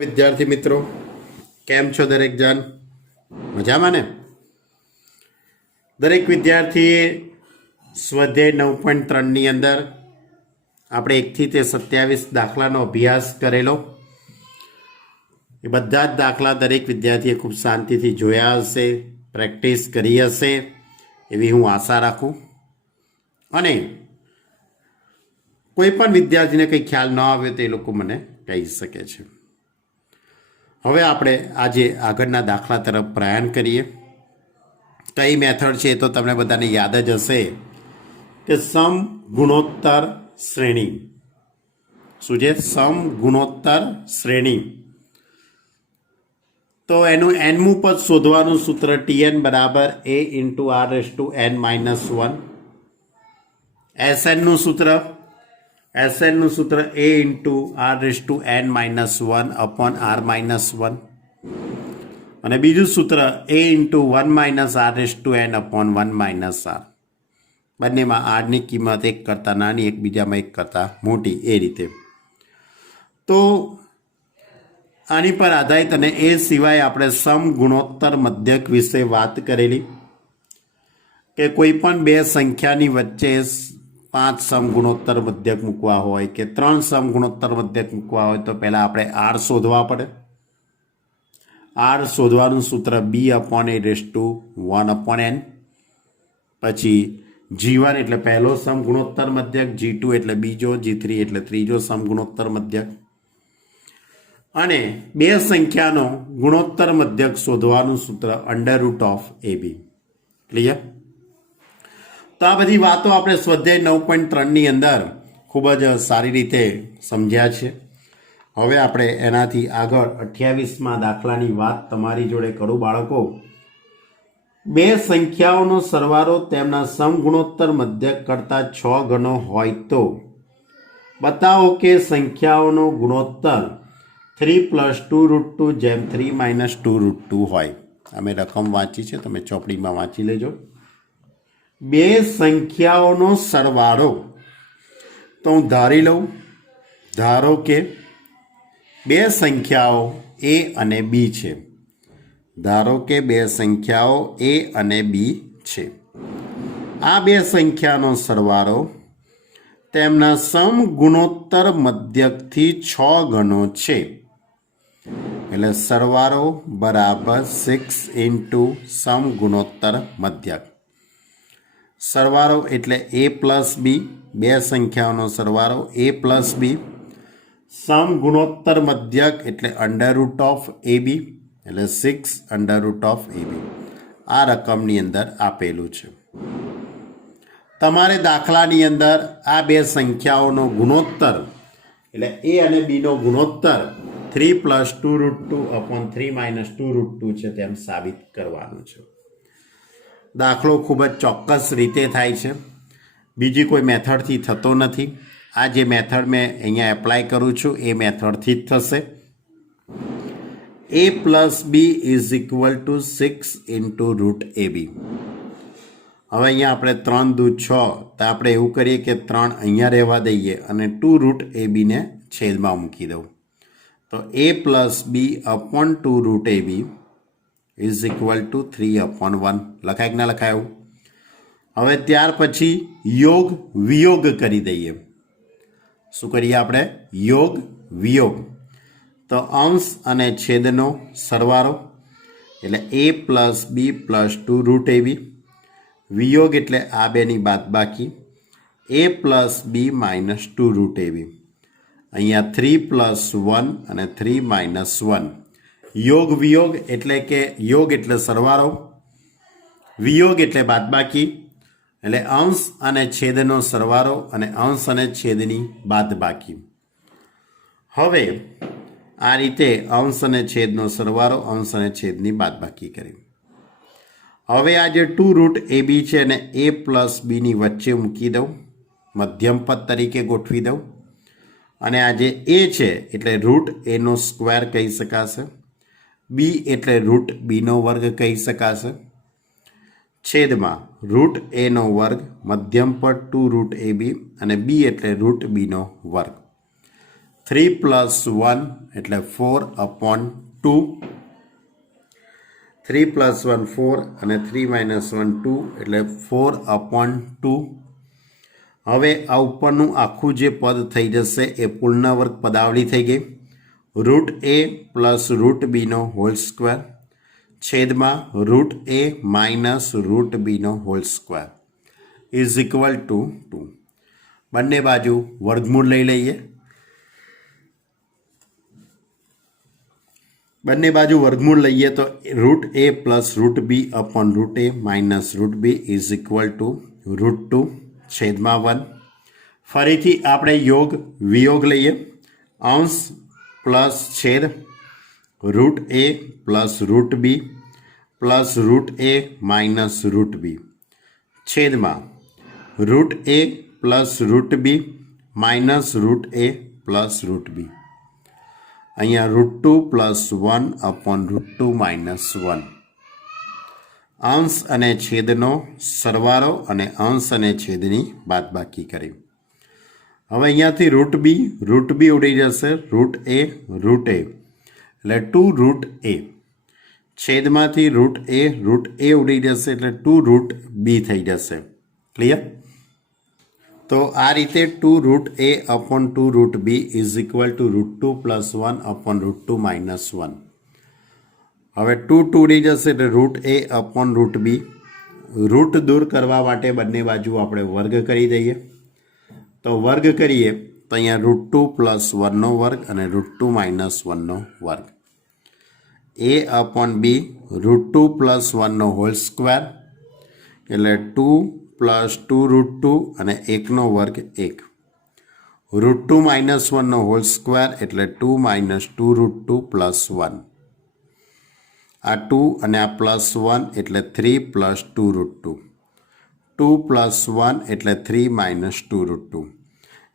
વિદ્યાર્થી મિત્રો, કેમ છો? દરેક જણ મજામાં ને? દરેક વિદ્યાર્થીએ સ્વાધ્યાય 9.3ની અંદર આપણે 1થી તે 27 દાખલાનો અભ્યાસ કરેલો. એ બધા જ દાખલા દરેક વિદ્યાર્થીએ ખૂબ શાંતિથી જોયા હશે, પ્રેક્ટિસ કરી હશે એવી હું આશા રાખું. અને કોઈ પણ વિદ્યાર્થીને કંઈ ખ્યાલ ન આવે તો એ લોકો મને કહી શકે છે. હવે આપણે આજે આગળના દાખલા તરફ પ્રયાણ કરીએ. કઈ મેથડ છે એ તો તમને બધાને યાદ જ હશે કે સમ ગુણોત્તર શ્રેણી. શું છે? સમ ગુણોત્તર શ્રેણી. તો એનું એનમું પદ શોધવાનું સૂત્ર Tn બરાબર a ઇન્ટુ r⁻n-1. Sn નું સૂત્ર a into r⁻n-1 upon r-1. અને બીજું સૂત્ર a into 1 r⁻n upon 1 r. બંનેમાં આરની કિંમત એક કરતાં નાની, એકબીજામાં એક કરતાં મોટી, એ રીતે. તો આની પર આધારિત અને એ સિવાય આપણે સમ ગુણોત્તર મધ્યક વિશે વાત કરેલી કે કોઈ પણ બે સંખ્યાની વચ્ચે 5 સમગુણોત્તર મધ્યક મૂકવા હોય કે 3 સમગુણોત્તર મધ્યક મૂકવા હોય તો પહેલાં આપણે આર શોધવા પડે. આર શોધવાનું સૂત્ર b/a⁻1/n. પછી g1 એટલે પહેલો સમગુણોત્તર મધ્યક, g2 એટલે બીજો, g3 એટલે ત્રીજો સમગુણોત્તર મધ્યક. અને બે સંખ્યાનો ગુણોત્તર મધ્યક શોધવાનું સૂત્ર √ab. ક્લિયર? તો આ બધી વાતો આપણે સ્વાધ્યાય 9.3ની અંદર ખૂબ જ સારી રીતે સમજ્યા છે. હવે આપણે એનાથી આગળ 28મા દાખલાની વાત તમારી જોડે કરું બાળકો. બે સંખ્યાઓનો સરવાળો તેમના સમગુણોત્તર મધ્યક કરતાં 6 ગણો હોય તો બતાવો કે સંખ્યાઓનો ગુણોત્તર 3 + 2√2 જેમ 3 - 2√2 હોય. અમે રકમ વાંચી છે, તમે ચોપડીમાં વાંચી લેજો. બે સંખ્યાઓનો સરવાળો, તો હું ધારી લઉં, ધારો કે બે સંખ્યાઓ a અને b છે. ધારો કે બે સંખ્યાઓ a અને b છે. આ બે સંખ્યાનો સરવાળો તેમના સમગુણોત્તર મધ્યકથી 6 ગણો છે. એટલે સરવાળો બરાબર 6 ઇન્ટુ સમગુણોત્તર મધ્યક. સરવાળો એટલે a + b, બે સંખ્યાઓનો સરવાળો a + b. સમગુણોત્તર મધ્યક એટલે √ab, એટલે 6 √ab. આ રકમની અંદર આપેલું છે. તમારે દાખલાની અંદર આ બે સંખ્યાઓનો ગુણોત્તર એટલે a અને b નો ગુણોત્તર 3 + 2√2 અપોન 3 - 2√2 છે તેમ સાબિત કરવાનું છે. દાખલો ખૂબ જ ચોક્કસ રીતે થાય છે, બીજી કોઈ મેથડથી થતો નથી. આ જે મેથડ મેં અહીંયા એપ્લાય કરું છું એ મેથડથી જ થશે. a + b = 6 into √ab. હવે અહીંયા આપણે 3 દૂ 6, તો આપણે એવું કરીએ કે 3 અહીંયા રહેવા દઈએ અને 2√ab ને છેદમાં મૂકી દઉં. તો a + b અપોન 2√ab = 3/1. લખાય કે ના લખાયું? હવે ત્યાર પછી યોગ વિયોગ કરી દઈએ. શું કરીએ આપણે? યોગ વિયોગ. તો અંશ અને છેદનો સરવાળો એટલે a + b + 2√ab. વિયોગ એટલે આ બેની બાદબાકી a + b - 2√ab. અહીંયા 3 + 1 અને 3 - 1. યોગ વિયોગ એટલે કે યોગ એટલે સરવાળો, વિયોગ એટલે બાદબાકી, એટલે અંશ અને છેદનો સરવાળો અને અંશ અને છેદની બાદબાકી. હવે આ રીતે અંશ અને છેદનો સરવાળો, અંશ અને છેદની બાદબાકી કરી. હવે આ જે 2√ab છે એને a + b ની વચ્ચે મૂકી દઉં, મધ્યમ પદ તરીકે ગોઠવી દઉં. અને આ જે a છે એટલે √a² કહી શકાશે, b એટલે √b² કહી શકાશે, છેદમાં √a², મધ્યમ પદ 2√ab અને b એટલે √b². 3 પ્લસ 1 એટલે 4/2, 3 પ્લસ 1 4 અને 3 માઇનસ 1 2 એટલે 4/2. હવે આ ઉપરનું આખું જે પદ થઈ જશે એ પૂર્ણ વર્ગ પદાવલી થઈ ગઈ. રૂટ a પ્લસ રૂટ બીનો હોલ સ્ક્વેર છેદમાં રૂટ a માઇનસ રૂટ બીનો whole square is equal to 2. બંને બાજુ વર્ગમૂળ લઈ લઈએ. બંને બાજુ વર્ગમૂળ લઈએ તો root a plus root B upon root a minus root B is equal to root 2 છેદમાં 1. ફરીથી આપણે યોગ વિયોગ લઈએ. અંશ પ્લસ છેદ root a plus root B plus root a minus root B છેદમાં root a plus root B minus root a plus root B. અહીંયા root 2 plus 1 upon root 2 minus 1. અંશ અને છેદનો સરવાળો અને અંશ અને છેદની બાદબાકી કરી. હવે અહીંયાથી રૂટ બી ઉડી જશે. રૂટ a એટલે 2 રૂટ a છેદમાંથી રૂટ a ઉડી જશે એટલે 2 રૂટ બી થઈ જશે. ક્લિયર? તો આ રીતે 2 root a upon 2 root B is equal to root 2 plus 1 upon root 2 minus 1. હવે 2 ઉડી જશે એટલે root a upon root B. Root દૂર કરવા માટે બંને બાજુ આપણે વર્ગ કરી દઈએ. તો વર્ગ કરીએ તો અહીંયા રૂટ 2 પ્લસ 1નો વર્ગ અને રૂટ 2 માઇનસ 1નો વર્ગ. a upon B root 2 plus 1નો હોલ સ્ક્વેર એટલે 2 પ્લસ 2 રૂટ 2 અને 1નો વર્ગ 1. રૂટ 2 માઇનસ 1નો હોલ સ્ક્વેર એટલે 2 માઇનસ 2 રૂટ 2 પ્લસ 1. આ 2 અને આ પ્લસ 1 એટલે 3 પ્લસ 2 રૂટ 2. 2 પ્લસ 1 એટલે 3 માઇનસ 2 રૂટ 2.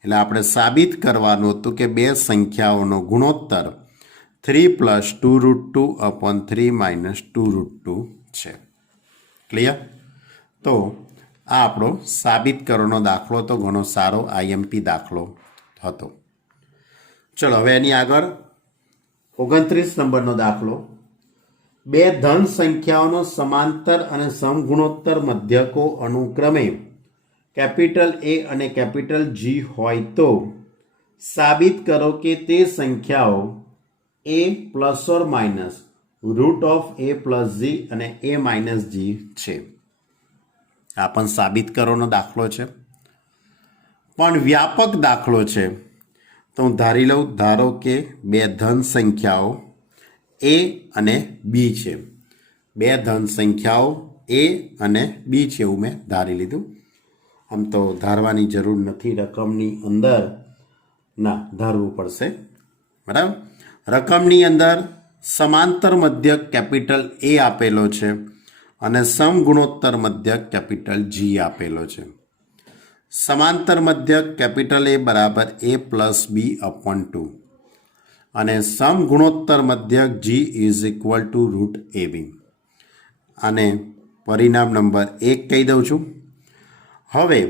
એટલે આપણે સાબિત કરવાનું હતું કે બે સંખ્યાઓનો ગુણોત્તર 3 plus 2 root 2 upon 3 minus 2 root 2 છે. ક્લિયર? તો આ આપણો સાબિત કરવાનો દાખલો તો ઘણો સારો આઈએમપી દાખલો હતો. ચલો હવે એની આગળ 29 નંબરનો દાખલો. બે ધન સંખ્યાઓનો સમાંતર અને સમગુણોત્તર મધ્યકો અનુક્રમે કેપિટલ A અને કેપિટલ G હોય તો સાબિત કરો કે તે સંખ્યાઓ a plus or minus root of a plus g અને a માઇનસ g છે. આ પણ સાબિત કરવાનો દાખલો છે, પણ વ્યાપક દાખલો છે. તો હું ધારી લઉં, ધારો કે બે ધન સંખ્યાઓ a અને b છે. બે ધન સંખ્યાઓ a અને b છે એવું મેં ધારી લીધું. આમ તો ધારવાની જરૂર નથી, રકમની અંદર ના ધારવું પડશે. બરાબર? રકમની અંદર સમાંતર મધ્યક કેપિટલ A આપેલો છે અને સમગુણોત્તર મધ્યક કેપિટલ G આપેલો છે. સમાંતર મધ્યક કેપિટલ A બરાબર a પ્લસ બી અપોન 2 અને સમગુણોત્તર મધ્યક G is equal to root AB. આને પરિણામ નંબર 1 કહી દઉં છું. હવે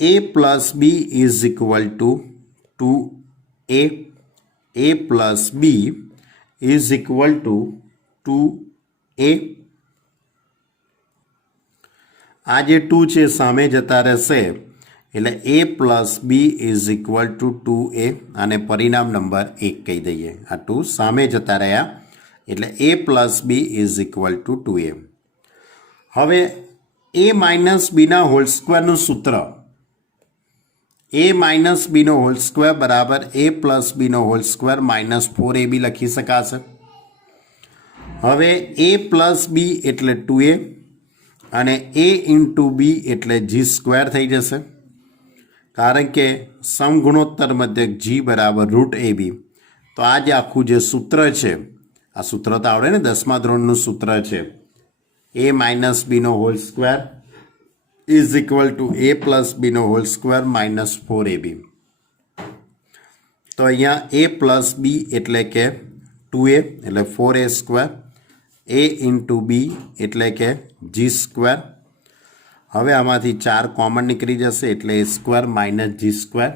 a plus B is equal to 2a. a plus B is equal to 2a. આ જે 2 છે સામે જતા રહેશે એટલે a plus B is equal to 2a. આને પરિણામ નંબર 1 કહી દઈએ. આ 2 સામે જતા રહ્યા એટલે a plus B is equal to 2a. હવે a માઇનસ બીના હોલ સ્ક્વેરનું સૂત્ર a માઇનસ બીનો હોલ સ્ક્વેર બરાબર a પ્લસ બીનો હોલ સ્ક્વેર માઇનસ 4ab લખી શકાશે. હવે a પ્લસ બી એટલે 2a અને a ઇન્ટુ બી એટલે g સ્ક્વેર થઈ જશે, કારણ કે સમગુણોત્તર મધ્યક g બરાબર રૂટ ab. તો આ જે આખું જે સૂત્ર છે, આ સૂત્ર તો આવડે ને, 10મા ધોરણનું સૂત્ર છે. a માઇનસ બીનો whole square is equal to a plus બીનો હોલ સ્ક્વેર માઇનસ 4ab. તો અહીંયા a પ્લસ બી એટલે કે 2a એટલે 4a સ્ક્વેર, a ઇન્ટુ બી એટલે કે g સ્ક્વેર. હવે આમાંથી 4 કોમન નીકળી જશે એટલે a square minus g square.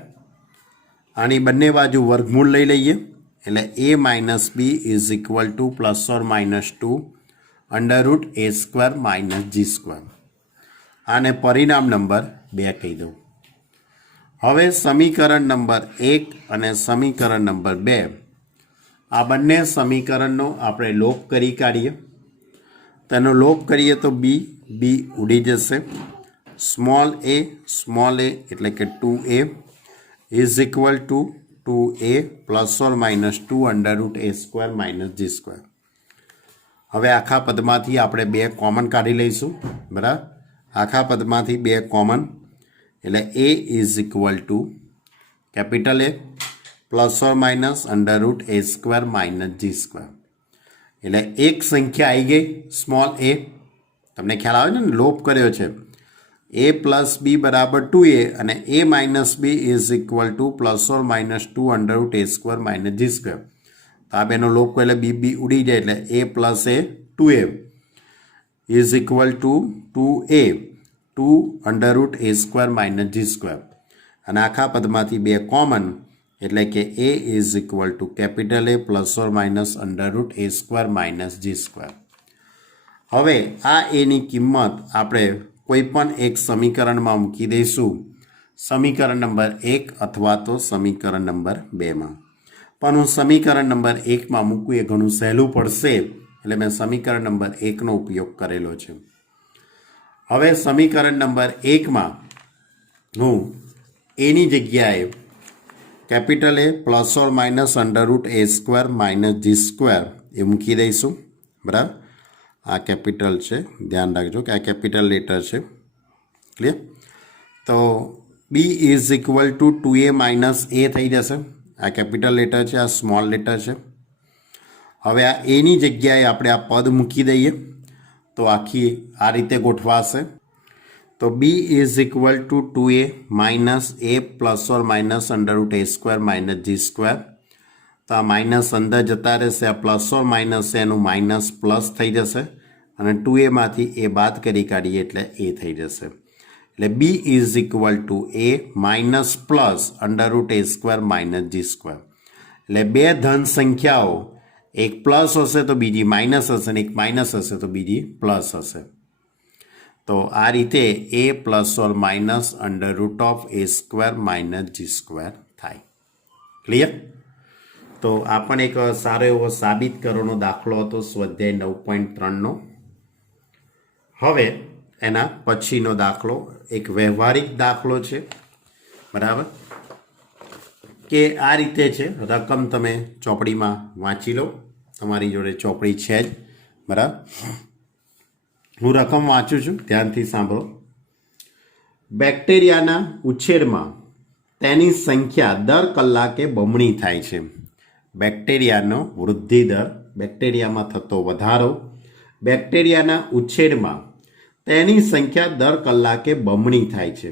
આની બંને બાજુ વર્ગમૂળ લઈ લઈએ એટલે a minus B is equal to plus or minus 2 under root a square minus g square. આને પરિણામ નંબર 2 કહી દઉં. હવે સમીકરણ નંબર 1 અને સમીકરણ નંબર 2 આ બંને સમીકરણનો આપણે લોપ કરી કાઢીએ. તેનો લોપ કરીએ તો બી ઉડી જશે. સ્મોલ એ એટલે કે 2a is equal to 2a plus or minus 2 under root a square minus g square. હવે આખા પદમાંથી આપણે 2 કોમન કાઢી લઈશું. બરાબર, આખા પદમાંથી 2 કોમન એટલે a is equal two capital A plus or minus under root a square minus g square. એટલે એક સંખ્યા આવી ગઈ સ્મોલ a. તમને ખ્યાલ આવે છે ને, લોપ કર્યો છે. a પ્લસ બી બરાબર 2a અને a minus B is equal to plus or minus 2 under root a square minus g square. તો આ બેનો લોપ કરે એટલે બી ઉડી જાય એટલે a plus a 2a is equal to 2a 2 under root a square minus g square. અને આખા પદમાંથી 2 કોમન એટલે કે a is equal two capital A plus or minus under root a square minus g square. હવે આ એની કિંમત આપણે કોઈ પણ એક સમીકરણમાં મૂકી દઈશું, સમીકરણ નંબર 1 અથવા તો સમીકરણ નંબર 2માં. પણ હું સમીકરણ નંબર 1માં મૂકવું એ ઘણું સહેલું પડશે એટલે મેં સમીકરણ નંબર 1નો ઉપયોગ કરેલો છે. હવે સમીકરણ નંબર 1માં હું એની જગ્યાએ capital A plus or minus under root a square minus g square એ મૂકી દઈશું. બરાબર, આ કેપિટલ છે, ધ્યાન રાખજો કે આ કેપિટલ લેટર છે. ક્લિયર? તો B is equal to 2a minus a થઈ જશે. આ કેપિટલ લેટર છે, આ સ્મોલ લેટર છે. હવે આ એની જગ્યાએ આપણે આ પદ મૂકી દઈએ તો આખી આ રીતે ગોઠવાશે. તો B is equal to 2a minus a plus or minus under root a square minus g square. તો આ માઇનસ અંદર જતા રહેશે, આ પ્લસ ઓર માઇનસ એનું માઇનસ પ્લસ થઈ જશે અને 2aમાંથી એ બાદ કરી કાઢીએ એટલે a થઈ જશે. એટલે B is equal to a minus plus under root a square minus g square. એટલે બે ધન સંખ્યાઓ, એક પ્લસ હશે તો બીજી માઇનસ હશે અને એક માઇનસ હશે તો બીજી પ્લસ હશે. તો આ રીતે a plus or minus under root of a square minus g square થાય. ક્લિયર? તો આ પણ એક સારો એવો સાબિત કરવાનો દાખલો હતો સ્વાધ્યાય 9.3નો. હવે એના પછીનો દાખલો એક વ્યવહારિક દાખલો છે. બરાબર, કે આ રીતે છે. રકમ તમે ચોપડીમાં વાંચી લો, તમારી જોડે ચોપડી છે જ. બરાબર, હું રકમ વાંચું છું, ધ્યાનથી સાંભળો. બેક્ટેરિયાના ઉછેરમાં તેની સંખ્યા દર કલાકે બમણી થાય છે. બેક્ટેરિયાનો વૃદ્ધિ દર, બેક્ટેરિયામાં થતો વધારો, બેક્ટેરિયાના ઉછેરમાં તેની સંખ્યા દર કલાકે બમણી થાય છે.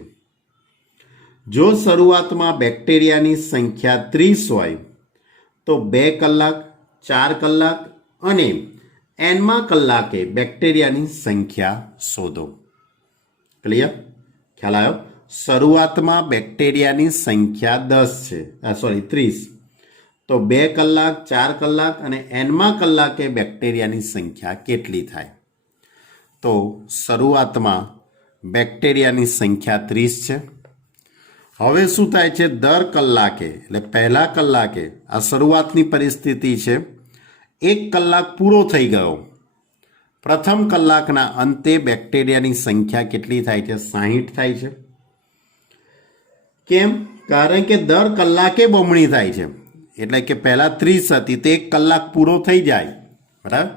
જો શરૂઆતમાં બેક્ટેરિયાની સંખ્યા 30 હોય તો 2 કલાક, 4 કલાક અને એનમા કલાકે બેક્ટેરિયાની સંખ્યા શોધો. ક્લિયર? ખ્યાલ આવ્યો? શરૂઆતમાં બેક્ટેરિયાની સંખ્યા 30, તો 2 કલાક, 4 કલાક અને એનમા કલાકે બેક્ટેરિયાની સંખ્યા કેટલી થાય? તો શરૂઆતમાં બેક્ટેરિયાની સંખ્યા 30 છે. હવે શું થાય છે? દર કલાકે એટલે પહેલા કલાકે, આ શરૂઆતની પરિસ્થિતિ છે, 1 કલાક પૂરો થઈ ગયો. પ્રથમ કલાકના અંતે બેક્ટેરિયાની સંખ્યા કેટલી થાય છે? 60 થાય છે. કેમ? કારણ કે દર કલાકે બમણી થાય છે. એટલે કે પહેલાં 30 હતી તે 1 કલાક પૂરો થઈ જાય. બરાબર,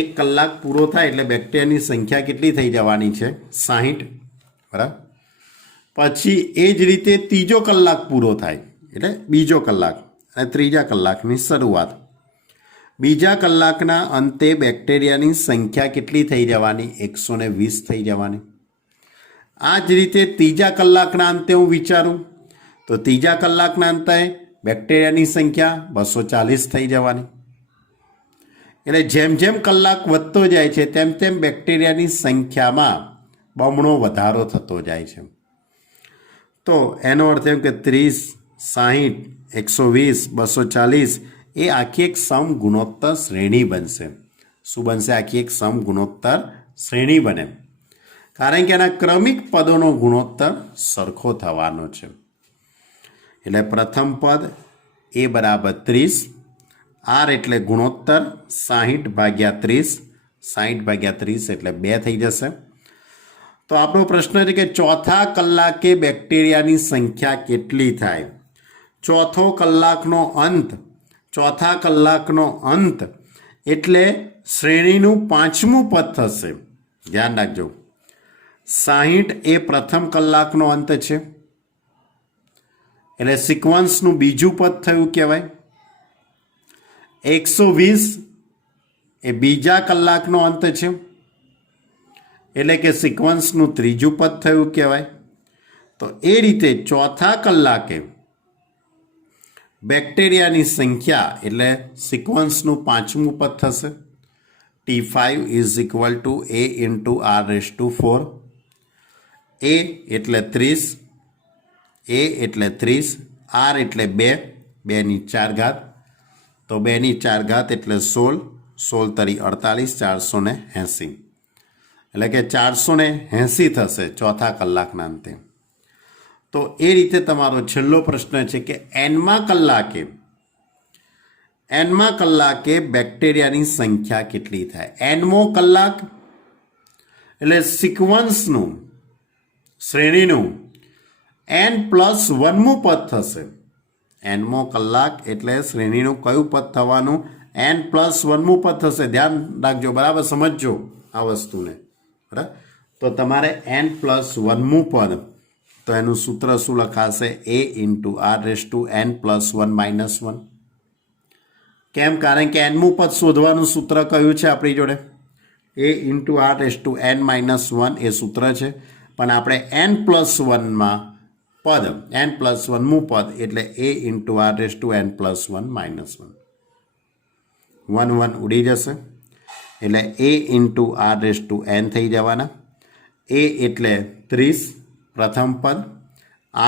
1 કલાક પૂરો થાય એટલે બેક્ટેરિયાની સંખ્યા કેટલી થઈ જવાની છે? 60. બરાબર, પછી એ જ રીતે ત્રીજો કલાક પૂરો થાય એટલે બીજો કલાક અને ત્રીજા કલાકની શરૂઆત. બીજા કલાકના અંતે બેક્ટેરિયાની સંખ્યા કેટલી થઈ જવાની? 120 થઈ જવાની. આ જ રીતે ત્રીજા કલાકના અંતે હું વિચારું તો ત્રીજા કલાકના અંતે બેક્ટેરિયાની સંખ્યા 240 થઈ જવાની. એટલે જેમ જેમ કલાક વધતો જાય છે તેમ તેમ બેક્ટેરિયાની સંખ્યામાં બમણો વધારો થતો જાય છે. તો એનો અર્થ એમ કે 30, 60, 120, 240 એ આખી એક સમ ગુણોત્તર શ્રેણી બનશે. શું બનશે? આખી એક સમ ગુણોત્તર શ્રેણી બને, કારણ કે એના ક્રમિક પદોનો ગુણોત્તર સરખો થવાનો છે. એટલે પ્રથમ પદ એ બરાબર 30, આર એટલે ગુણોત્તર 60/30, 60/30 એટલે 2 થઈ જશે. તો આપણો પ્રશ્ન છે કે ચોથા કલાકે બેક્ટેરિયાની સંખ્યા કેટલી થાય? ચોથા કલાકનો અંત એટલે શ્રેણીનું 5મું પદ થશે. ધ્યાન રાખજો, 60 એ પ્રથમ કલાકનો અંત છે, એટલે સિક્વન્સનું બીજું પદ થયું કહેવાય. 120 એ બીજા કલાકનો અંત છે, એટલે કે સિક્વન્સનું ત્રીજું પદ થયું કહેવાય. તો એ રીતે ચોથા કલાકે બેક્ટેરિયાની સંખ્યા એટલે સિક્વન્સનું 5મું પદ થશે. T5 is equal to A into R⁴. A એટલે 30, A એટલે 30, R એટલે 2, 2 ની 4 ઘાત. તો 2 ની 4 ઘાત એટલે 16, 16 તરી 48, 480. એટલે કે 480 થશે ચોથા કલાકના અંતે. તો એ રીતે તમારો છેલ્લો પ્રશ્ન છે કે એનમા કલાકે બેક્ટેરિયાની સંખ્યા કેટલી થાય? એનમો કલાક એટલે સિક્વન્સનું શ્રેણીનું n+1મું પદ થશે. એનમો કલાક એટલે શ્રેણીનું કયું પદ થવાનું? n+1મું પદ થશે. ધ્યાન રાખજો, બરાબર સમજજો આ વસ્તુને. બરાબર, તો તમારે n+1મું પદ, તો એનું સૂત્ર શું લખાશે? A into R⁴n+1 - 1. કેમ? કારણ કે nમું પદ શોધવાનું સૂત્ર કયું છે આપણી જોડે? A ઇન્ટુ R⁴n−1 એ સૂત્ર છે, પણ આપણે n+1માં પદ, n+1મું પદ એટલે A ઇન્ટુ R⁴n+1 - 1. 1 1 ઉડી જશે, એટલે A ઇન્ટુ R⁴n થઈ જવાના. A એટલે 30 પ્રથમ પદ,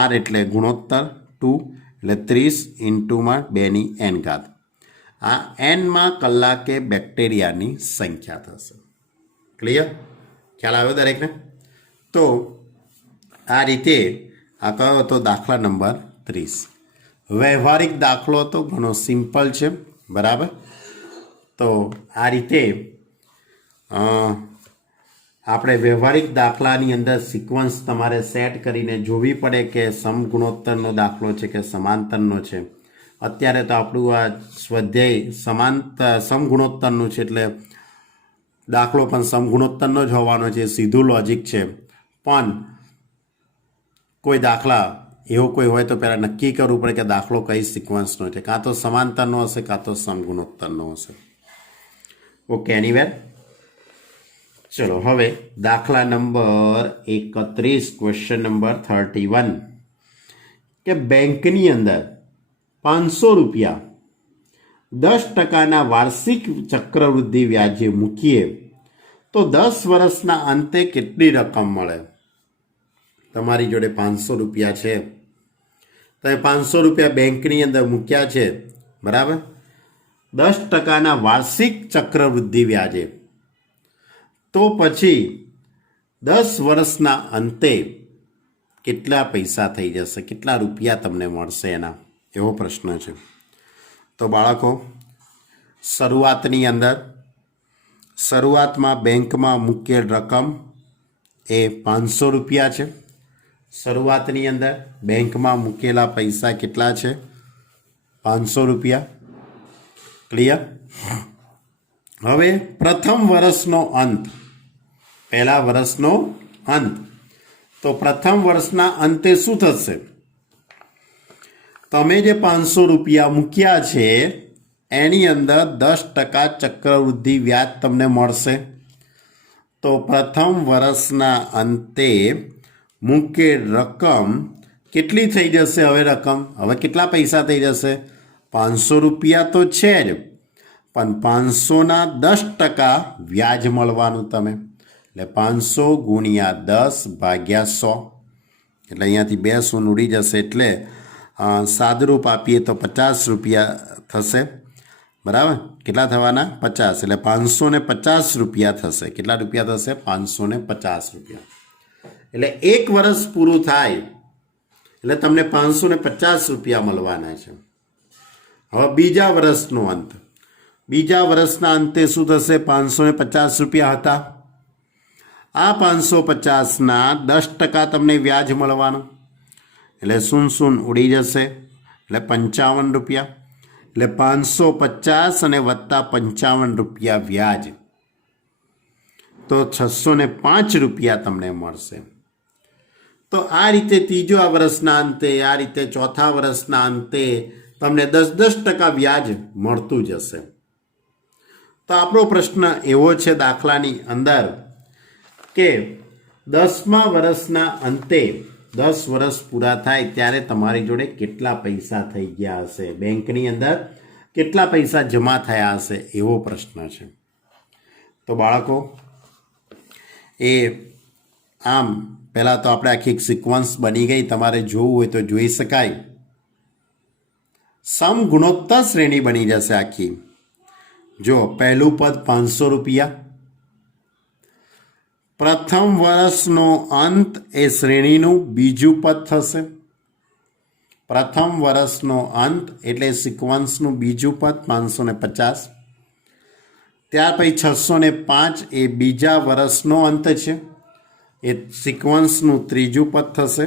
R એટલે ગુણોત્તર 2 એટલે 30 ઇન્ટુમાં 2 ની n ઘાત. આ એનમાં કલાકે બેક્ટેરિયાની સંખ્યા થશે. ક્લિયર? ખ્યાલ આવ્યો દરેકને? તો આ રીતે આ કયો હતો? દાખલા નંબર 30. વ્યવહારિક દાખલો હતો, ઘણો સિમ્પલ છે. બરાબર, તો આ રીતે આપણે વ્યવહારિક દાખલાની અંદર સિક્વન્સ તમારે સેટ કરીને જોવી પડે કે સમગુણોત્તરનો દાખલો છે કે સમાંતરનો છે. અત્યારે તો આપણું આ સ્વાધ્યાય સમગુણોત્તરનું છે, એટલે દાખલો પણ સમગુણોત્તરનો જ હોવાનો છે. સીધું લોજિક છે, પણ કોઈ દાખલા એવો કોઈ હોય તો પહેલાં નક્કી કરવું પડે કે દાખલો કઈ સિક્વન્સનો છે. કાં તો સમાંતરનો હશે, કાં તો સમગુણોત્તરનો હશે. ઓકે, એનીવેર, ચલો હવે દાખલા નંબર 31, ક્વેશ્ચન નંબર 31, કે બેંકની અંદર 500 રૂપિયા 10% વાર્ષિક ચક્રવૃદ્ધિ વ્યાજે મૂકીએ તો 10 વર્ષના અંતે કેટલી રકમ મળે? તમારી જોડે 500 રૂપિયા છે, તમે 500 રૂપિયા બેંકની અંદર મૂક્યા છે, બરાબર, 10% વાર્ષિક ચક્રવૃદ્ધિ વ્યાજે. તો પછી 10 વર્ષના અંતે કેટલા પૈસા થઈ જશે? કેટલા રૂપિયા તમને મળશે? એના એવો પ્રશ્ન છે. તો બાળકો, શરૂઆતમાં બેંકમાં મૂકેલ રકમ એ 500 રૂપિયા છે. શરૂઆતની અંદર બેંકમાં મૂકેલા પૈસા કેટલા છે? 500 રૂપિયા. ક્લિયર? હવે પ્રથમ વર્ષનો અંત, પહેલા વર્ષનો અંત, તો પ્રથમ વર્ષના અંતે શું થશે? તમે જે 500 રૂપિયા મૂક્યા છે એની અંદર 10% ચક્રવૃદ્ધિ વ્યાજ તમને મળશે. તો પ્રથમ વર્ષના અંતે મૂકેલ રકમ કેટલી થઈ જશે? હવે કેટલા પૈસા થઈ જશે? 500 રૂપિયા તો છે જ, પણ 500ના 10% વ્યાજ મળવાનું તમે. એટલે 500 ગુણ્યા 10 ભાગ્યા 100, એટલે અહીંયાથી 2 શૂન્ય ઉડી જશે. એટલે સાદુરૂપ આપીએ તો 50 રૂપિયા થશે, બરાબર? કેટલા થવાના? 50, એટલે 550 રૂપિયા થશે. કેટલા રૂપિયા થશે? 550 રૂપિયા. એટલે 1 વર્ષ પૂરું થાય એટલે તમને 550 રૂપિયા મળવાના છે. હવે બીજા વર્ષનો અંત, બીજા વર્ષના અંતે શું થશે? 550 રૂપિયા હતા, આ 550ના 10% તમને વ્યાજ મળવાનું, એટલે 0 ઉડી જશે, એટલે 55 રૂપિયા. એટલે 550 અને વત્તા 55 રૂપિયા વ્યાજ, તો 605 રૂપિયા તમને મળશે. તો આ રીતે ત્રીજા વર્ષના અંતે, આ રીતે ચોથા વર્ષના અંતે તમને 10% વ્યાજ મળતું જશે. તો આપણો પ્રશ્ન એવો છે દાખલાની અંદર કે 10મા વર્ષના અંતે 10 વર્ષ પૂરા થાય ત્યારે તમારી જોડે કેટલા પૈસા થઈ ગયા હશે, બેંકની અંદર કેટલા પૈસા જમા થયા હશે, એવો પ્રશ્ન છે. તો બાળકો, એ આમ પહેલાં તો આપણે આખી એક સિક્વન્સ બની ગઈ, તમારે જોવું હોય તો જોઈ શકાય. સમગુણોત્તર શ્રેણી બની જશે આખી. જો પહેલું પદ 500 રૂપિયા, પ્રથમ વર્ષનો અંત એ શ્રેણીનું બીજું પદ થશે. પ્રથમ વર્ષનો અંત એટલે સિક્વન્સનું બીજું પદ 550. ત્યાર પછી 605 એ બીજા વર્ષનો અંત છે, એ સિક્વન્સનું ત્રીજું પદ થશે.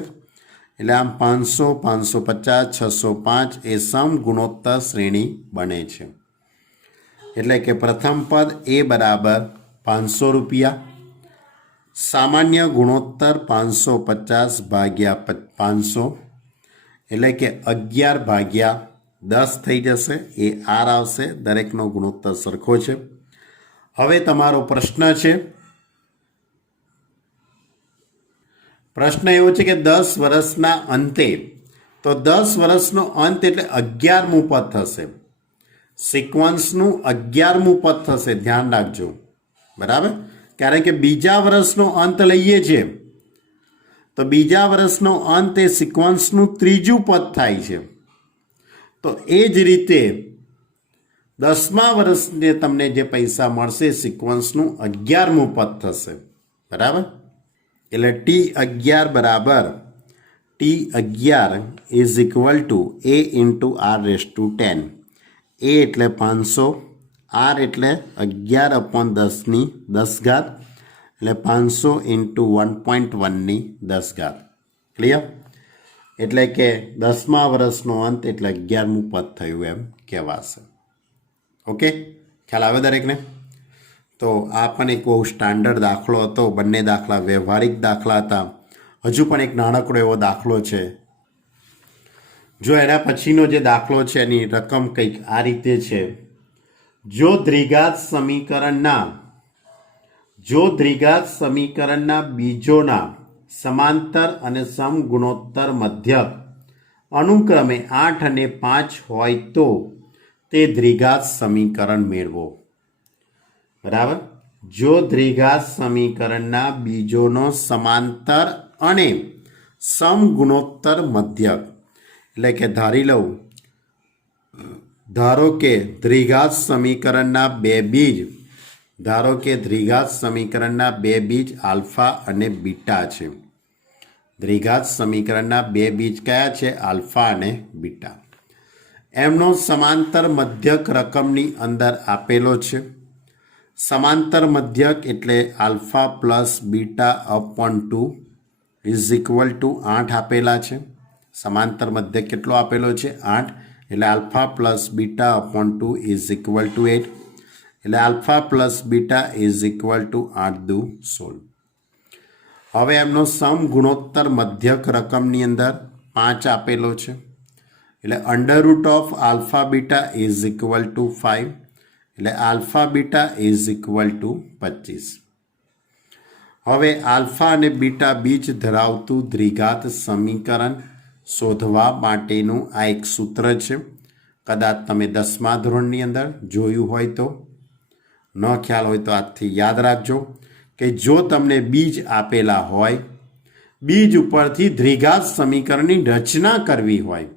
એટલે આમ 500, 550, 605 એ સમગુણોત્તર શ્રેણી બને છે. એટલે કે પ્રથમ પદ એ બરાબર 500 રૂપિયા, સામાન્ય ગુણોત્તર 550 ભાગ્યા 500, એટલે કે 11/10 થઈ જશે. એ આર આવશે, દરેકનો ગુણોત્તર સરખો છે. હવે તમારો પ્રશ્ન છે, પ્રશ્ન એવો છે કે 10 વર્ષના અંતે, તો 10 વર્ષનો અંત એટલે 11મું પદ થશે, સિક્વન્સનું 11મું પદ થશે. ધ્યાન રાખજો, બરાબર? કારણ કે બીજા વર્ષનો અંત લઈએ છીએ તો બીજા વર્ષનો અંત એ સિક્વન્સનું ત્રીજું પદ થાય છે. તો એ જ રીતે 10મા વર્ષને તમને જે પૈસા મળશે સિક્વન્સનું 11મું પદ થશે, બરાબર? એટલે T11 બરાબર T11 is equal to A into R⁻10. A એટલે 500, R એટલે 11/10^10, એટલે 500 ઇન્ટુ 1.1^10. ક્લિયર? એટલે કે 10મા વર્ષનો અંત એટલે 11મું પદ થયું એમ કહેવાશે. ઓકે, ખ્યાલ આવે દરેકને? તો આ પણ એક બહુ સ્ટાન્ડર્ડ દાખલો હતો. બંને દાખલા વ્યવહારિક દાખલા હતા. હજુ પણ એક નાનકડો એવો દાખલો છે. જો એના પછીનો જે દાખલો છે એની રકમ કંઈક આ રીતે છે. જો દ્વિઘાત સમીકરણના બીજોના સમાંતર અને સમગુણોત્તર મધ્યક અનુક્રમે 8 અને 5 હોય તો તે દ્વિઘાત સમીકરણ મેળવો. બરાબર? જો દ્વિઘાત સમીકરણના બીજોનો સમાંતર અને સમગુણોત્તર મધ્યક, એટલે કે ધારો કે દ્વિઘાત સમીકરણના બે બીજ આલ્ફા અને બીટા છે. દ્વિઘાત સમીકરણના બે બીજ કયા છે? આલ્ફા અને બીટા. એમનો સમાંતર મધ્યક રકમની અંદર આપેલો છે. સમાંતર મધ્યક એટલે alpha plus beta upon 2 is equal two 8 આપેલા છે. સમાંતર મધ્યક કેટલો આપેલો છે? 8. એટલે alpha plus beta upon 2 is equal two 8. એટલે alpha plus beta is equal two 8 દુ 16. હવે એમનો સમગુણોત્તર મધ્યક રકમની અંદર 5 આપેલો છે. એટલે under root of alpha beta is equal two 5. એટલે alpha beta is equal two 25. હવે આલ્ફા અને બીટા બીજ ધરાવતું દ્વિઘાત સમીકરણ શોધવા માટેનું આ એક સૂત્ર છે. કદાચ તમે 10મા ધોરણની અંદર જોયું હોય તો, ન ખ્યાલ હોય તો આજથી યાદ રાખજો કે જો તમને બીજ આપેલા હોય, બીજ ઉપરથી દ્વિઘાત સમીકરણની રચના કરવી હોય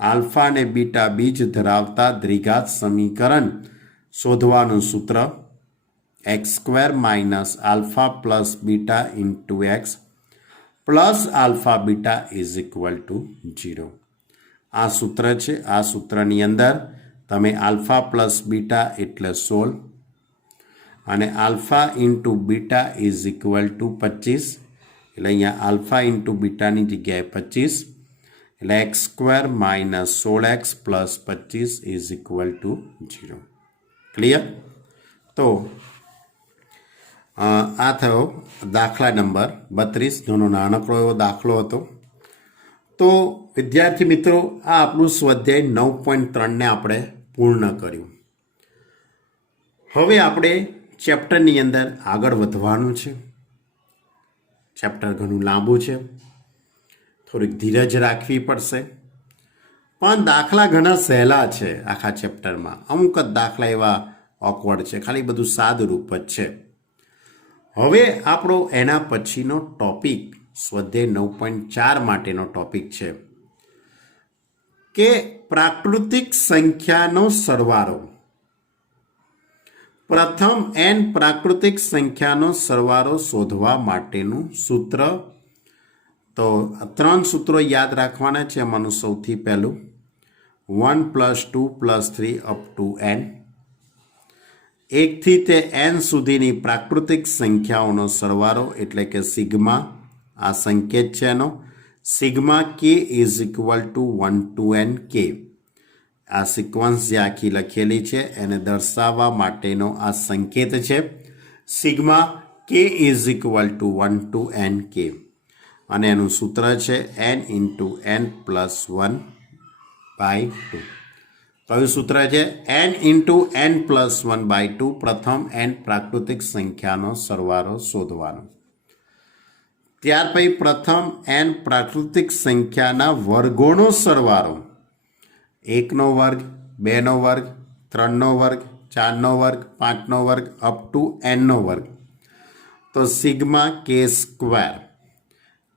આલ્ફા અને બીટા બીજ ધરાવતા દ્વિઘાત સમીકરણ શોધવાનું સૂત્ર x² - alpha plus beta into x plus alpha beta is equal two 0. આ સૂત્ર છે. આ સૂત્રની અંદર તમે આલ્ફા પ્લસ બીટા એટલે 16 અને alpha into beta is equal two 25, એટલે અહીંયા આલ્ફા ઇન્ટુ બીટાની જગ્યાએ 25, એટલે x² - 16x plus 25 is equal two 0. Clear? તો આ થયો દાખલા નંબર 32. ઘણો નાનકડો એવો દાખલો હતો. તો વિદ્યાર્થી મિત્રો, આ આપણું સ્વાધ્યાય 9.3ને આપણે પૂર્ણ કર્યું. હવે આપણે ચેપ્ટરની અંદર આગળ વધવાનું છે. ચેપ્ટર ઘણું લાંબુ છે, થોડીક ધીરજ રાખવી પડશે, પણ દાખલા ઘણા સહેલા છે. આખા ચેપ્ટરમાં અમુક જ દાખલા એવા ઓકવર્ડ છે, ખાલી બધું સાદુરૂપ જ છે. હવે આપણો એના પછીનો ટોપિક સ્વાધ્યાય 9.4 માટેનો ટોપિક છે કે પ્રાકૃતિક સંખ્યાનો સરવાળો. પ્રથમ n પ્રાકૃતિક સંખ્યાનો સરવાળો શોધવા માટેનું સૂત્ર. તો 3 સૂત્રો યાદ રાખવાના છે. એમાંનું સૌથી પહેલું 1 + 2 + 3 અપ ટુ n. 1 થી તે n સુધીની પ્રાકૃતિક સંખ્યાઓનો સરવાળો એટલે કે સિગ્મા. આ સંકેત છે એનો. Sigma k is equal to 1 to n k. આ સિક્વન્સ જે આખી લખેલી છે એને દર્શાવવા માટેનો આ સંકેત છે. Sigma k is equal to 1 to n k. અને એનું સૂત્ર છે n into n plus 1 by 2. કયું સૂત્ર છે? n into n plus 1 by 2. પ્રથમ n પ્રાકૃતિક સંખ્યાનો સરવાળો શોધવાનો. ત્યાર પછી પ્રથમ n પ્રાકૃતિક સંખ્યાના વર્ગોનો સરવાળો. 1નો વર્ગ, 2નો વર્ગ, 3નો વર્ગ, 4નો વર્ગ, 5નો વર્ગ અપ ટુ nનો વર્ગ. તો sigma k².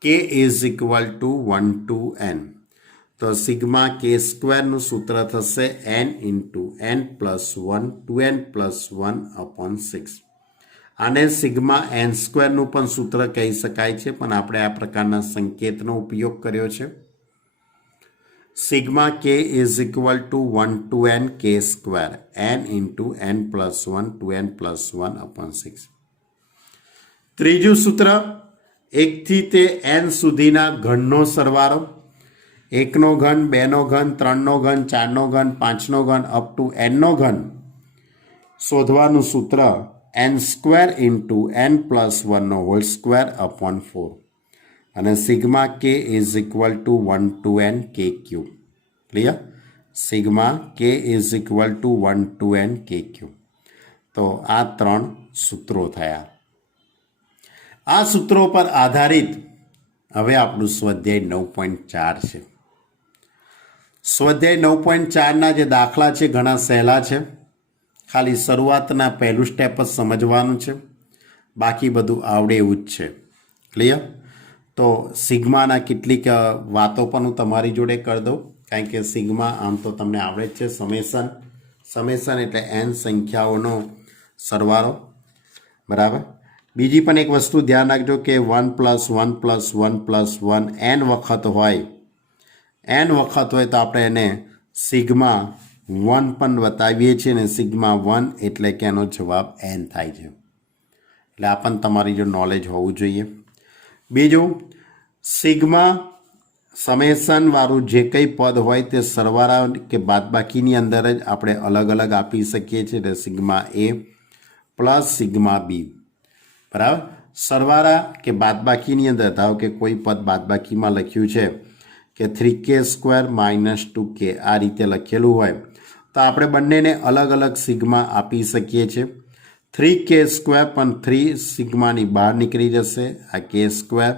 k is equal to 1 to n. તો સિગ્મા k²નું સૂત્ર થશે n into n plus 1 2n plus 1 upon 6. આને સિગ્મા n²નું પણ સૂત્ર કહી શકાય છે, પણ આપણે આ પ્રકારના સંકેતનો ઉપયોગ કર્યો છે. Sigma k is equal to 1 to n k². n into n plus 1 2n plus 1 upon 6. ત્રીજું સૂત્ર 1 થી તે n સુધીના ઘનનો સરવાળો. 1નો ઘન, 2નો ઘન, 3નો ઘન, 4નો ઘન, 5નો ઘન અપ ટુ nનો ઘન શોધવાનું સૂત્ર n² ઇન્ટુ n પ્લસ 1નો હોલ સ્ક્વેર અપોન 4. અને sigma k is equal to 1 to n k³. Clear? Sigma k is equal to 1 to n k³. તો આ 3 સૂત્રો થયા. આ સૂત્રો પર આધારિત હવે આપણું સ્વાધ્યાય 9.4 છે. સ્વાધ્યાય 9.4ના જે દાખલા છે ઘણા સહેલા છે. ખાલી શરૂઆતના પહેલું સ્ટેપ જ સમજવાનું છે, બાકી બધું આવડે એવું જ છે. ક્લિયર? તો સિગ્માના કેટલીક વાતો પણ હું તમારી જોડે કરી દઉં, કારણ કે સિગ્મા આમ તો તમને આવડે જ છે. સમેશન એટલે n સંખ્યાઓનો સરવાળો. બરાબર? બીજી પણ એક વસ્તુ ધ્યાન રાખજો કે 1 + 1 + 1 + 1 n વખત હોય તો આપણે એને સિગ્મા 1 પણ બતાવીએ છીએ ને. સિગ્મા 1 એટલે કે એનો જવાબ n થાય છે. એટલે આ પણ તમારી જો નોલેજ હોવું જોઈએ. બીજું, સિગ્મા સમેશનવાળું જે કંઈ પદ હોય તે સરવાળા કે બાદબાકીની અંદર જ આપણે અલગ અલગ આપી શકીએ છીએ. એટલે sigma a plus sigma b. બરાબર? સરવાળા કે બાદબાકીની અંદર ધારો કે કોઈ પદ બાદબાકીમાં લખ્યું છે કે 3k² - 2k, આ રીતે લખેલું હોય તો આપણે બંનેને અલગ અલગ સિગ્મા આપી શકીએ છીએ. 3k² પણ 3 સિગ્માની બહાર નીકળી જશે. આ k²,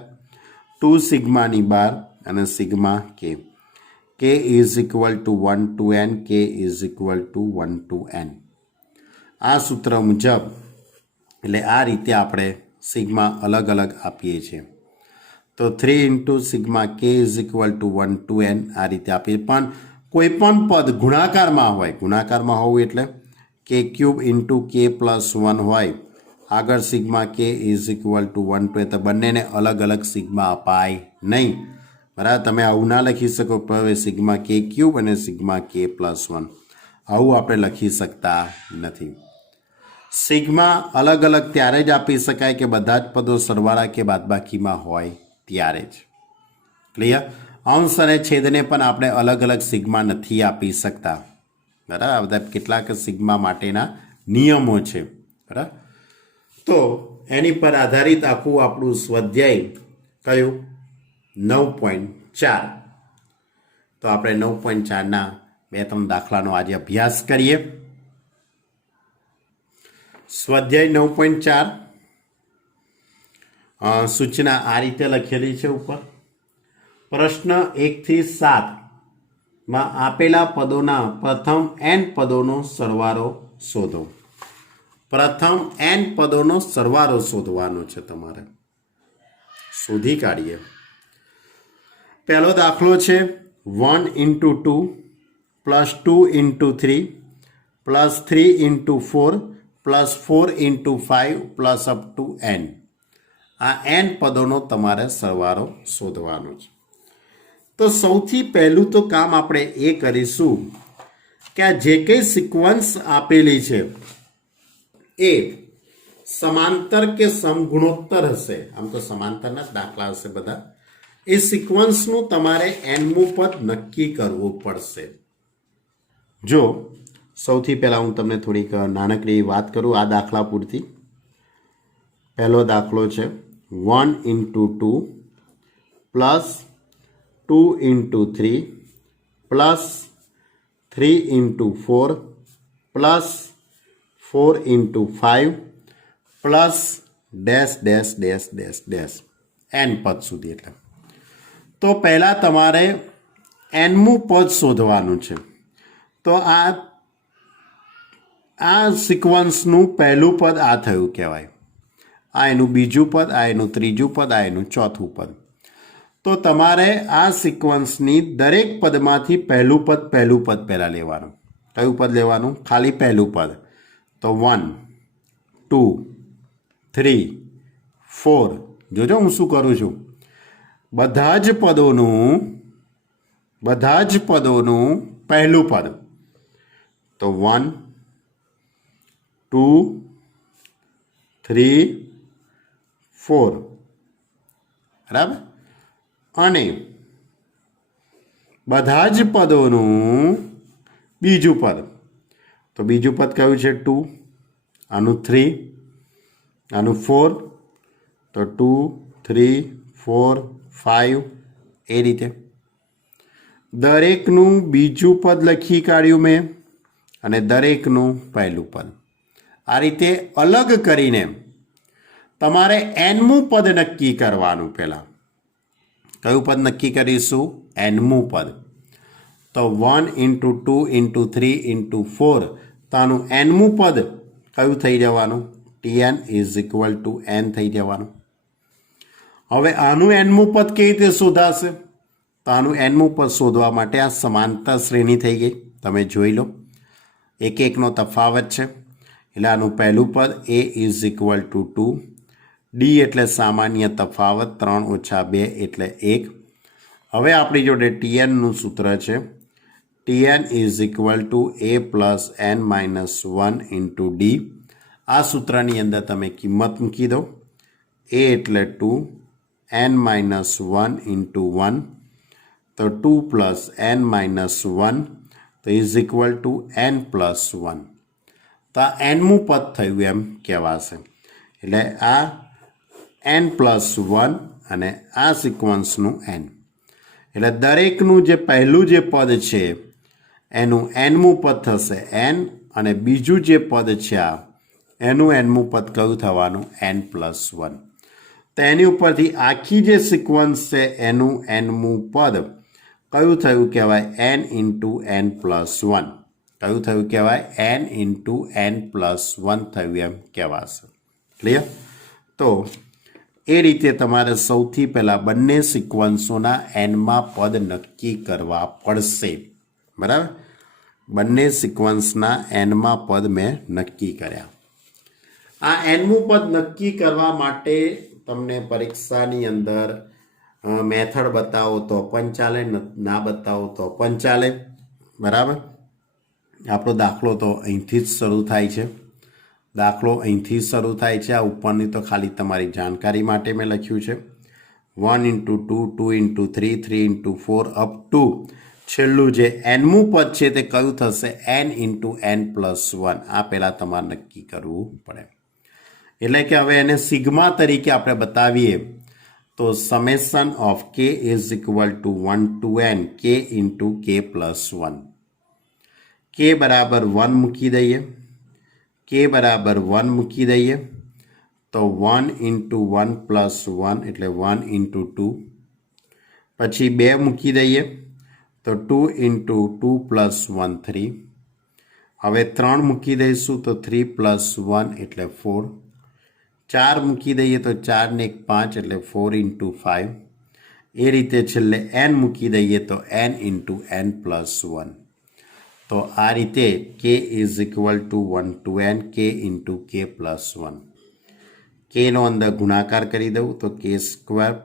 2 સિગ્માની બહાર અને sigma k. k is equal to 1 to n, k is equal to 1 to n. આ સૂત્ર મુજબ એટલે આ રીતે આપણે સિગ્મા અલગ અલગ આપીએ છીએ. તો 3 into sigma K is equal to 1 to N આ રીતે આપીએ. પણ કોઈ પણ પદ ગુણાકારમાં હોય, ગુણાકારમાં હોવું એટલે કે ક્યુબ ઇન્ટુ કે પ્લસ 1 હોય, આગળ sigma K is equal to 1 two એ, તો બંનેને અલગ અલગ સિગ્મા અપાય નહીં. બરાબર, તમે આવું ના લખી શકો હવે સિગ્મા કે ક્યુબ અને સિગ્મા કે પ્લસ 1 આવું આપણે લખી શકતા નથી. સિગ્મા અલગ અલગ ત્યારે જ આપી શકાય કે બધા જ પદો સરવાળા કે બાદબાકીમાં હોય ત્યારે જ. ક્લિયર? અંશ અને છેદને પણ આપણે અલગ અલગ સિગ્મા નથી આપી શકતા. બરાબર, આ બધા કેટલાક સિગ્મા માટેના નિયમો છે. બરાબર, તો એની પર આધારિત આખું આપણું સ્વાધ્યાય કયું 9.4. તો આપણે 9.4ના 2-3 દાખલાનો આજે અભ્યાસ કરીએ. સ્વાધ્યાય 9.4 સૂચના આ રીતે લખેલી છે ઉપર. પ્રશ્ન 1 થી 7 આપેલા પદોના પ્રથમ n પદોનો સરવાળો શોધો. પ્રથમ n પદોનો સરવાળો શોધવાનો છે તમારે. શોધી કાઢીએ. પહેલો દાખલો છે 1 into 2 plus 2 into 3 plus 3 into 4 plus 4 into 5 plus up to n. આ n પદોનો તમારે સરવાળો શોધવાનો છે. તો સૌથી પહેલું તો કામ આપણે એ કરીશું કે આ જે કંઈ સિક્વન્સ આપેલી છે એ સમાંતર કે સમગુણોત્તર હશે. આમ તો સમાંતરના જ દાખલા હશે બધા. એ સિક્વન્સનું તમારે nમું પદ નક્કી કરવું પડશે. જો સૌથી પહેલાં હું તમને થોડીક નાનકડી વાત કરું આ દાખલા પૂરતી. પહેલો દાખલો છે 1 into 2 plus 2 into 3 plus 3 into 4 plus 4 into 5 plus dash dash dash dash dash n પદ સુધી. એટલે તો પહેલાં તમારે nમું પદ શોધવાનું છે. તો આ સિક્વન્સનું પહેલું પદ આ થયું કહેવાય, આ એનું બીજું પદ, આ એનું ત્રીજું પદ, આ એનું ચોથું પદ. તો તમારે આ સિક્વન્સની દરેક પદમાંથી પહેલું પદ પહેલાં લેવાનું. કયું પદ લેવાનું? ખાલી પહેલું પદ. તો 1 2 3 4. જોજો હું શું કરું છું, બધા જ પદોનું પહેલું પદ. તો 1 2 3 4. બરાબર, અને બધા જ પદોનું બીજું પદ. તો બીજું પદ કયું છે? 2. આનું 3, આનું 4. તો 2 3 4 5 એ રીતે દરેકનું બીજું પદ લખી કાઢ્યું મેં અને દરેકનું પહેલું પદ. આ રીતે અલગ કરીને તમારે nમું પદ નક્કી કરવાનું. પહેલાં કયું પદ નક્કી કરીશું? nમું પદ. તો 1 into 2 into 3 into 4. તો આનું nમું પદ કયું થઈ જવાનું? Tn is equal to n થઈ જવાનું. હવે આનું nમું પદ કેવી રીતે શોધાશે? તો આનું nમું પદ શોધવા માટે આ સમાંતર શ્રેણી થઈ ગઈ. તમે જોઈ લો, એક એકનો તફાવત છે. એટલે આનું પહેલું પદ a is equal to 2. d એટલે સામાન્ય તફાવત, 3 ઓછા 2 એટલે 1. હવે આપણી જોડે tnનું સૂત્ર છે. tn is equal to a plus n minus 1 into d. આ સૂત્રની અંદર તમે કિંમત મૂકી દો. a એટલે 2, n minus 1 into 1. તો 2 plus n minus 1 તો is equal to n plus 1. તો આ nમું પદ થયું એમ કહેવાશે. એટલે આ n plus 1 અને આ સિક્વન્સનું n. એટલે દરેકનું જે પહેલું જે પદ છે એનું nમું પદ થશે n, અને બીજું જે પદ છે આ એનું nમું પદ કયું થવાનું? n plus 1. તો એની ઉપરથી આખી જે સિક્વન્સ છે એનું nમું પદ કયું થયું કહેવાય? n into n plus 1. કયું થયું કહેવાય? n into n plus 1 થયું એમ કહેવાશે. ક્લિયર? તો એ રીતે તમારે સૌથી પહેલાં બંને સિક્વન્સોના એનમાં પદ નક્કી કરવા પડશે. બરાબર, બંને સિક્વન્સના એનમાં પદ મેં નક્કી કર્યા. આ એનમું પદ નક્કી કરવા માટે તમને પરીક્ષાની અંદર મેથડ બતાવો તો પણ ચાલે, ના બતાવો તો પણ ચાલે. બરાબર, આપણો દાખલો તો અહીંથી જ શરૂ થાય છે. આ ઉપરની તો ખાલી તમારી જાણકારી માટે મેં લખ્યું છે. 1 × 2, 2 × 3, 3 × 4 અપ ટુ છેલ્લું જે એનમું પદ છે તે કયું થશે? n × n+1. આ પહેલાં તમારે નક્કી કરવું પડે. એટલે કે હવે એને સિગ્મા તરીકે આપણે બતાવીએ તો summation of k is equal to 1 to n k × k+1. k બરાબર 1 મૂકી દઈએ. તો 1 × 1+1 એટલે 1 × 2. પછી 2 મૂકી દઈએ તો 2 × 2 + 1 3. હવે 3 મૂકી દઈશું તો 3 + 1 એટલે 4. 4 મૂકી દઈએ તો 4 ને 1 5 એટલે 4 × 5. એ રીતે છેલ્લે n મૂકી દઈએ તો n × n+1. તો આ રીતે k is equal to 1 to n k × k+1. kનો અંદર ગુણાકાર કરી દઉં તો k²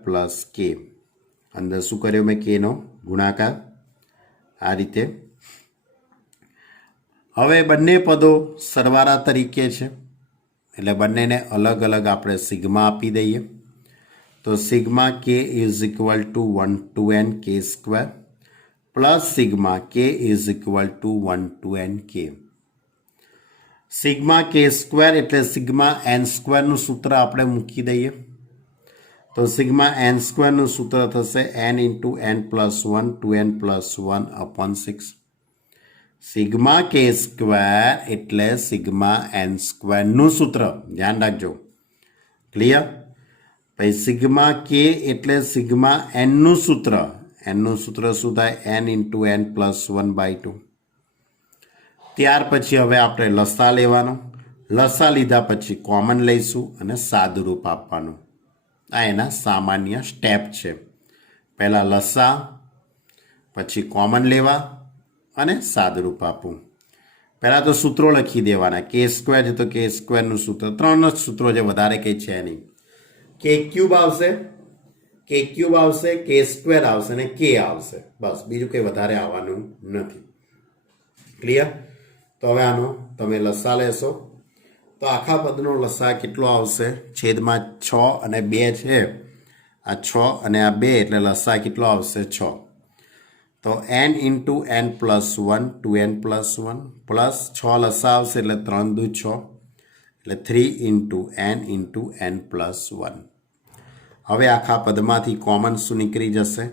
+ k. અંદર શું કર્યો મેં? kનો ગુણાકાર. આ રીતે હવે બંને પદો સરવાળા તરીકે છે એટલે બંનેને અલગ અલગ આપણે સિગ્મા આપી દઈએ. તો sigma k is equal to 1 to n k² plus sigma k is equal to 1 to n k. Sigma k² એટલે સિગ્મા n² નું સૂત્ર આપણે મૂકી દઈએ. તો સિગ્મા n² નું સૂત્ર થશે n × n+1 2n+1/6. Sigma k² એટલે સિગ્મા n² નું સૂત્ર, ધ્યાન રાખજો. ક્લિયર? પછી સિગ્મા k એટલે સિગ્મા n નું સૂત્ર. એનનું સૂત્ર શું થાય? n × n+1/2. ત્યાર પછી હવે આપણે લસા લેવાનો. લસા લીધા પછી કોમન લઈશું અને સાદુરૂપ આપવાનું. આ એના સામાન્ય સ્ટેપ છે. પહેલાં લસા, પછી કોમન લેવા અને સાદુરૂપ આપવું. પહેલાં તો સૂત્રો લખી દેવાના. k² છે તો k² નું સૂત્ર, 3 જ સૂત્રો છે, વધારે કંઈ છે નહીં. k³ આવશે, k³ આવશે, k² આવશે અને k આવશે. બસ, બીજું કંઈ વધારે આવવાનું નથી. ક્લિયર? તો હવે આનો તમે લસા લેશો તો આખા પદનો લસા કેટલો આવશે? છેદમાં 6 અને 2 છે. આ 6 અને આ 2 એટલે લસા કેટલો આવશે? 6. તો n × n+1 2n+1 પ્લસ 6 લસા આવશે એટલે 3 દુ 6 એટલે 3 × n+1. હવે આખા પદમાંથી કોમન શું નીકળી જશે?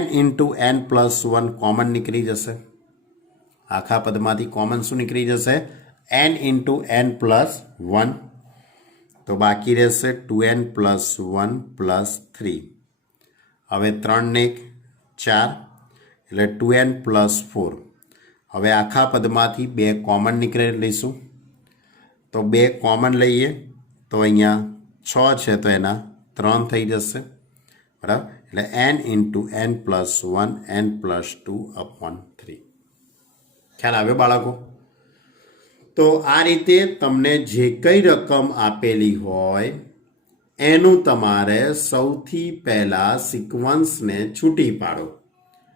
n × n+1 કોમન નીકળી જશે. આખા પદમાંથી કોમન શું નીકળી જશે? n × n+1. તો બાકી રહેશે 2n+1 + 3. હવે 3 ને 4 એટલે 2n+4. હવે આખા પદમાંથી 2 કોમન નીકળે લઈશું. તો 2 કોમન લઈએ તો અહીંયા 6 છે તો એના 3 થઈ જશે. બરાબર, એટલે n × n+1 n+2/3. ખ્યાલ આવ્યો બાળકો? તો આ રીતે તમને જે કઈ રકમ આપેલી હોય એનું તમારે સૌથી પહેલાં સિક્વન્સને છૂટી પાડો.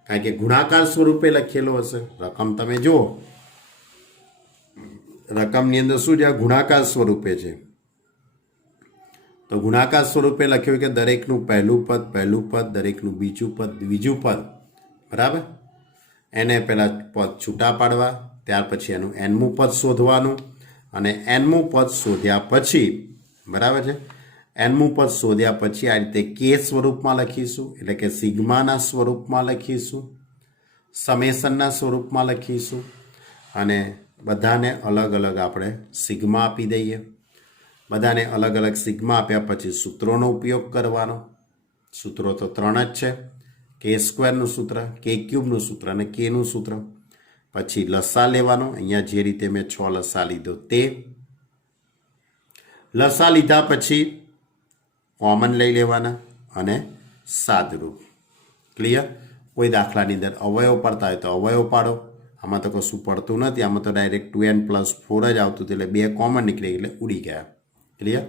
કારણ કે ગુણાકાર સ્વરૂપે લખેલો હશે. રકમ તમે જુઓ, રકમની અંદર શું છે? ગુણાકાર સ્વરૂપે છે. તો ગુણાકાર સ્વરૂપે લખ્યું કે દરેકનું પહેલું પદ, દરેકનું બીજું પદ. બરાબર, એને પહેલાં પદ છૂટા પાડવા, ત્યાર પછી એનું એનમું પદ શોધવાનું અને એનમું પદ શોધ્યા પછી, બરાબર છે, એનમું પદ શોધ્યા પછી આ રીતે કે સ્વરૂપમાં લખીશું, એટલે કે સિગ્માના સ્વરૂપમાં લખીશું, સમેશનના સ્વરૂપમાં લખીશું અને બધાને અલગ અલગ આપણે સિગ્મા આપી દઈએ. બધાને અલગ અલગ સિગ્મા આપ્યા પછી સૂત્રોનો ઉપયોગ કરવાનો. સૂત્રો તો 3 જ છે, k² નું સૂત્ર, k³ નું સૂત્ર અને kનું સૂત્ર. પછી લસા લેવાનો. અહીંયા જે રીતે મેં 6 લસા લીધો તે લસા લીધા પછી કોમન લઈ લેવાના અને સાદરૂપ. ક્લિયર? કોઈ દાખલાની અંદર અવયવ પડતા હોય તો અવયવ પાડો. આમાં તો કશું પડતું નથી, આમાં તો ડાયરેક્ટ 2n+4 જ આવતું હતું એટલે 2 કોમન નીકળી એટલે ઉડી ગયા. ક્લિયર?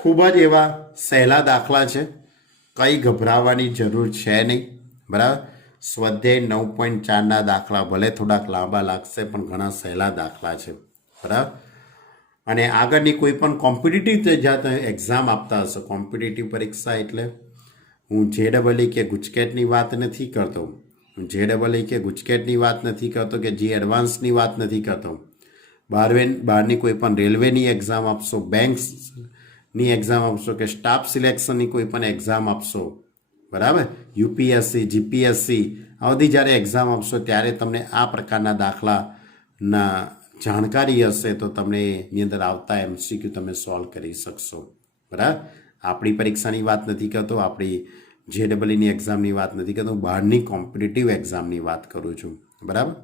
ખૂબ જ એવા સહેલા દાખલા છે, કંઈ ગભરાવાની જરૂર છે નહીં. બરાબર? સ્વાધ્યાય 9.4ના દાખલા ભલે થોડાક લાંબા લાગશે પણ ઘણા સહેલા દાખલા છે. બરાબર? અને આગળની કોઈ પણ કોમ્પિટિટિવ જ્યાં એક્ઝામ આપતા હશો, કોમ્પિટિટિવ પરીક્ષા એટલે હું JEE કે ગુજકેટની વાત નથી કરતો, હું JEE કે ગુજકેટની વાત નથી કરતો કે જી એડવાન્સની વાત નથી કરતો. બહારની કોઈ પણ રેલવેની એક્ઝામ આપશો, બેંક્સની એક્ઝામ આપશો કે સ્ટાફ સિલેક્શનની કોઈ પણ એક્ઝામ આપશો, બરાબર, UPSC GPSC આ બધી જ્યારે એક્ઝામ આપશો ત્યારે તમને આ પ્રકારના દાખલાના જાણકારી હશે તો તમને એની અંદર આવતા MCQ તમે સોલ્વ કરી શકશો. બરાબર? આપણી પરીક્ષાની વાત નથી કરતો, આપણી JEE એક્ઝામની વાત નથી કરતો, બહારની કોમ્પિટિટિવ એક્ઝામની વાત કરું છું. બરાબર?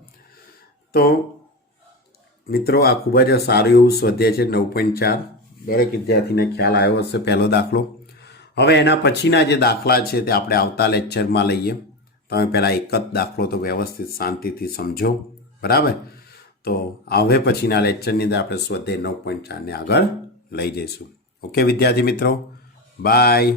તો મિત્રો આ ખૂબ જ સારું એવું સ્વાધ્યાય છે 9.4. દરેક વિદ્યાર્થીને ખ્યાલ આવ્યો હશે પહેલો દાખલો. હવે એના પછીના જે દાખલા છે તે આપણે આવતા લેક્ચરમાં લઈએ. તમે પહેલાં એક જ દાખલો તો વ્યવસ્થિત શાંતિથી સમજો. બરાબર? તો હવે પછીના લેક્ચરની અંદર આપણે સ્વાધ્યાય 9.4ને આગળ લઈ જઈશું. ઓકે વિદ્યાર્થી મિત્રો, બાય.